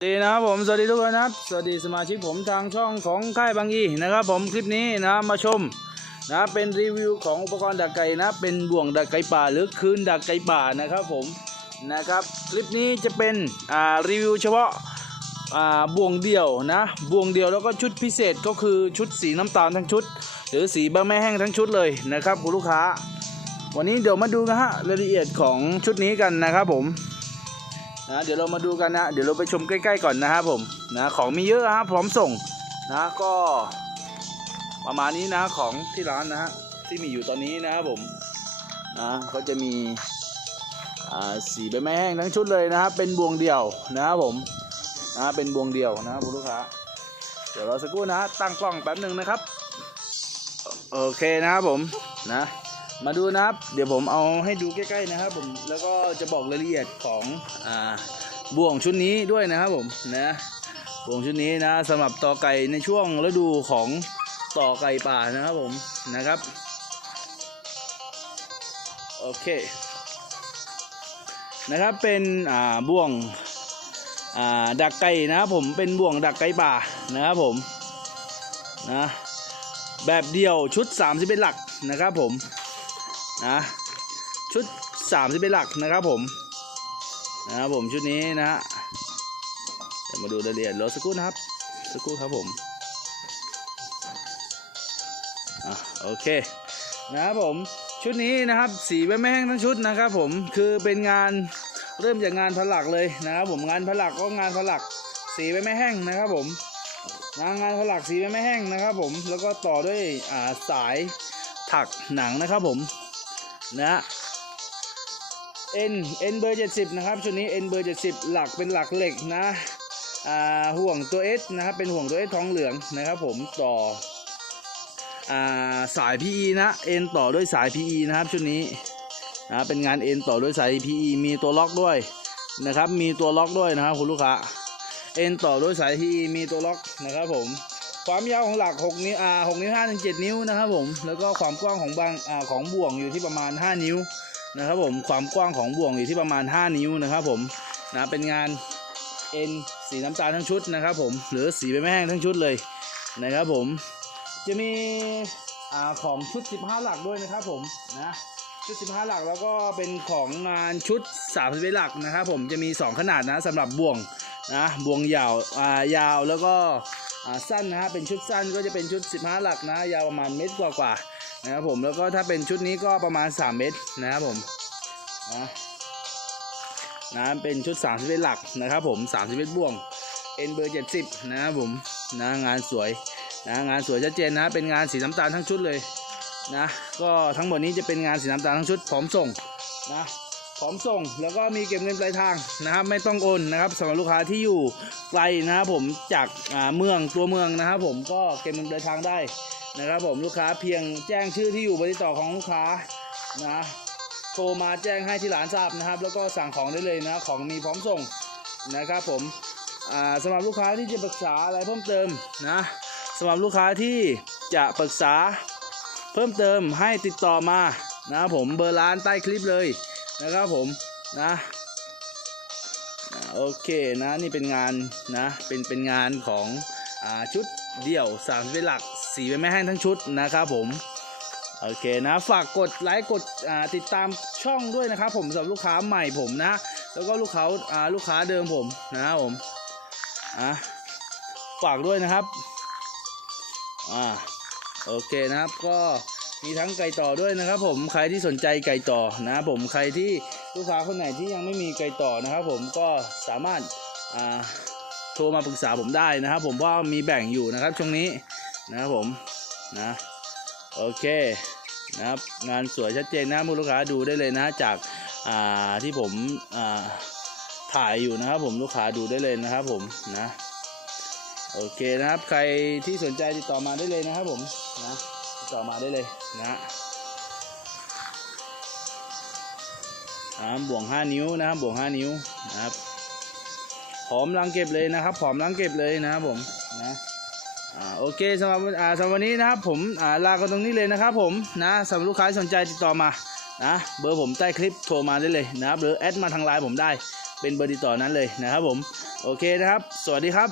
สวัสดีนะครับผมสวัสดีทุกคนนะครับสวัสดีสมาชิกผมทางช่องของค่ายบางอีนะครับ ผมคลิปนี้นะมาชมนะเป็นรีวิวของอุปกรณ์ดักไก่นะ เป็นบ่วงดักไก่ป่าหรือคืนดักไก่ป่านะครับผมนะครับ คลิปนี้จะเป็นอ่ารีวิวเฉพาะอ่าบ่วงเดี่ยวนะบ่วงเดี่ยวแล้วก็ชุดพิเศษก็คือชุดสีน้ำตาลทั้งชุด หรือสีบะแม่แห้งทั้งชุดเลยนะครับคุณลูกค้า วันนี้เดี๋ยวมาดูนะฮะรายละเอียดของชุดนี้กันนะครับผม นะเดี๋ยวเรามาดูกันนะ เดี๋ยวเราไปชมใกล้ๆก่อนนะครับผมนะของมีเยอะนะครับพร้อมส่งนะก็ประมาณนี้นะของที่ร้านนะฮะที่มีอยู่ตอนนี้นะครับผมนะก็จะมีสีใบไม้แห้งทั้งชุดเลยนะครับเป็นบวงเดี่ยวนะครับผมนะเป็นบวงเดี่ยวนะครับคุณลูกค้าเดี๋ยวรอสักครู่นะตั้งกล้องแป๊บหนึ่งนะครับ โอเคนะครับผมนะ มาดูนะครับ เดี๋ยวผมเอาให้ดูใกล้ๆนะครับผมแล้วก็จะบอกรายละเอียดของอ่าบ่วงชุดนี้ด้วยนะครับผมนะบ่วงชุดนี้นะสำหรับต่อไก่ในช่วงฤดูของต่อไก่ป่านะครับผมนะครับโอเคนะครับเป็นอ่าบ่วงอ่าดักไก่นะครับผมเป็นบ่วงดักไก่ป่านะครับผมนะแบบเดียวชุด30เป็นหลักนะครับผม นะ ชุด3 0เป็นหลักนะครับผมนะครับผมชุดนี้นะฮะเดี๋ยวมาดูรายละเอียดรถสักครู่นะครับสักครู่ครับผมอะโอเคนะครับผมชุดนี้นะครับสีไม้แห้งทั้งชุดนะครับผมคือเป็นงานเริ่มจากงานผลักเลยนะครับผมงานผลักก็งานผลักสีไม้แห้งนะครับผมงานงานผลักสีไม้แห้งนะครับผมแล้วก็ต่อด้วยอ่าสายถักหนังนะครับผม นะเอ็นเอ็นเบอร์ 70 นะครับชุดนี้เอ็นเบอร์ 70 หลักเป็นหลักเหล็กนะอ่าห่วงตัว S นะครับเป็นห่วงตัว S ทองเหลืองนะครับผมต่ออ่าสาย PE นะเอ็นต่อด้วยสาย PE นะครับชุดนี้นะเป็นงานเอ็นต่อด้วยสาย PE มีตัวล็อกด้วยนะครับมีตัวล็อกด้วยนะครับคุณลูกค้าเอ็นต่อด้วยสาย PE มีตัวล็อกนะครับผม ความยาวของหลัก6นิ้วอ่า6นิ้ว5ถึง7นิ้วนะครับผมแล้วก็ความกว้างของบางอ่าของบ่วงอยู่ที่ประมาณ 5 นิ้วนะครับผมความกว้างของบ่วงอยู่ที่ประมาณ 5 นิ้วนะครับผมนะเป็นงานเอ็นสีน้ำตาลทั้งชุดนะครับผมหรือสีใบไม้แห้งทั้งชุดเลยนะครับผมจะมีอ่าของชุด 15 หลักด้วยนะครับผมนะชุด 15 หลักแล้วก็เป็นของงานชุด30หลักนะครับผมจะมี 2 ขนาดนะสำหรับบ่วงนะบ่วงยาวอ่ายาวแล้วก็ สั้นนะฮะเป็นชุดสั้นก็จะเป็นชุด 15 หลักนะยาวประมาณเมตรกว่ากว่าๆนะครับผมแล้วก็ถ้าเป็นชุดนี้ก็ประมาณ 3 เมตรนะครับผมนะนะเป็นชุด31หลักนะครับผม31บ่วงเอ็นเบอร์ 70 นะครับผมนะงานสวยนะงานสวยชัดเจนนะเป็นงานสีน้ำตาลทั้งชุดเลยนะก็ทั้งหมดนี้จะเป็นงานสีน้ำตาลทั้งชุดพร้อมส่งนะ พร้อมส่งแล้วก็มีเก็บเงินปลายทางนะครับ ไม่ต้องโอนนะครับสำหรับลูกค้าที่อยู่ไกลนะครับผมจากเมืองตัวเมืองนะครับ ผมก็เก็บเงินปลายทางได้นะครับ ผมลูกค้าเพียงแจ้งชื่อที่อยู่บริต่อของลูกค้านะโทรมาแจ้งให้ที่ร้านทราบนะครับ แล้วก็สั่งของได้เลยนะของมีพร้อมส่งนะครับ ผมสำหรับลูกค้าที่จะปรึกษาอะไรเพิ่มเติมนะสำหรับลูกค้าที่จะปรึกษาเพิ่มเติมให้ติดต่อมา นะผมเบอร์ร้านใต้คลิปเลยนะครับผมนะโอเคนะนี่เป็นงานนะเป็นเป็นงานของอ่าชุดเดี่ยวสามเป็นหลักสีเป็นแม่แห้งทั้งชุดนะครับผมโอเคนะฝากกดไลค์กดติดตามช่องด้วยนะครับผมสำหรับลูกค้าใหม่ผมนะ แล้วก็ลูกค้าอ่าลูกค้าเดิมผมนะครับผมอะฝากด้วยนะครับอ่าโอเคนะครับก็ มีทั้งไก่ต่อด้วยนะครับผมใครที่สนใจไก่ต่อนะครับผมใครที่ลูกค้าคนไหนที่ยังไม่มีไก่ต่อนะครับ ผมก็สามารถาโทรมาปรึกษาผมได้นะครับ ผมเพราะมีแบ่งอยู่นะครับช่วงนี้นะครับผมนะโอเคนะครับงานสวยชัดเจนนะมูลลูกค้าดูได้เลยนะจากาที่ผมถ่ายอยู่นะครับ ผมลูกค้าดูได้เลยนะครับ ผมนะโอเคนะครับ ใครที่สนใจติดต่อมาได้เลยนะครับ ผมนะ ต่อมาได้เลยนะนะครับบ่วง5นิ้วนะครับบ่วง5นิ้วนะครับหอมลังเก็บเลยนะครับหอมลังเก็บเลยนะครับผมนะอ่าโอเคสำหรับอ่าสำหรับวันนี้นะครับผมอ่าลากันตรงนี้เลยนะครับผมนะสำหรับลูกค้าสนใจติดต่อมานะเบอร์ผมใต้คลิปโทรมาได้เลยนะครับหรือแอดมาทางไลน์ผมได้เป็นเบอร์ติดต่อนั้นเลยนะครับผมโอเคนะครับ สวัสดีครับ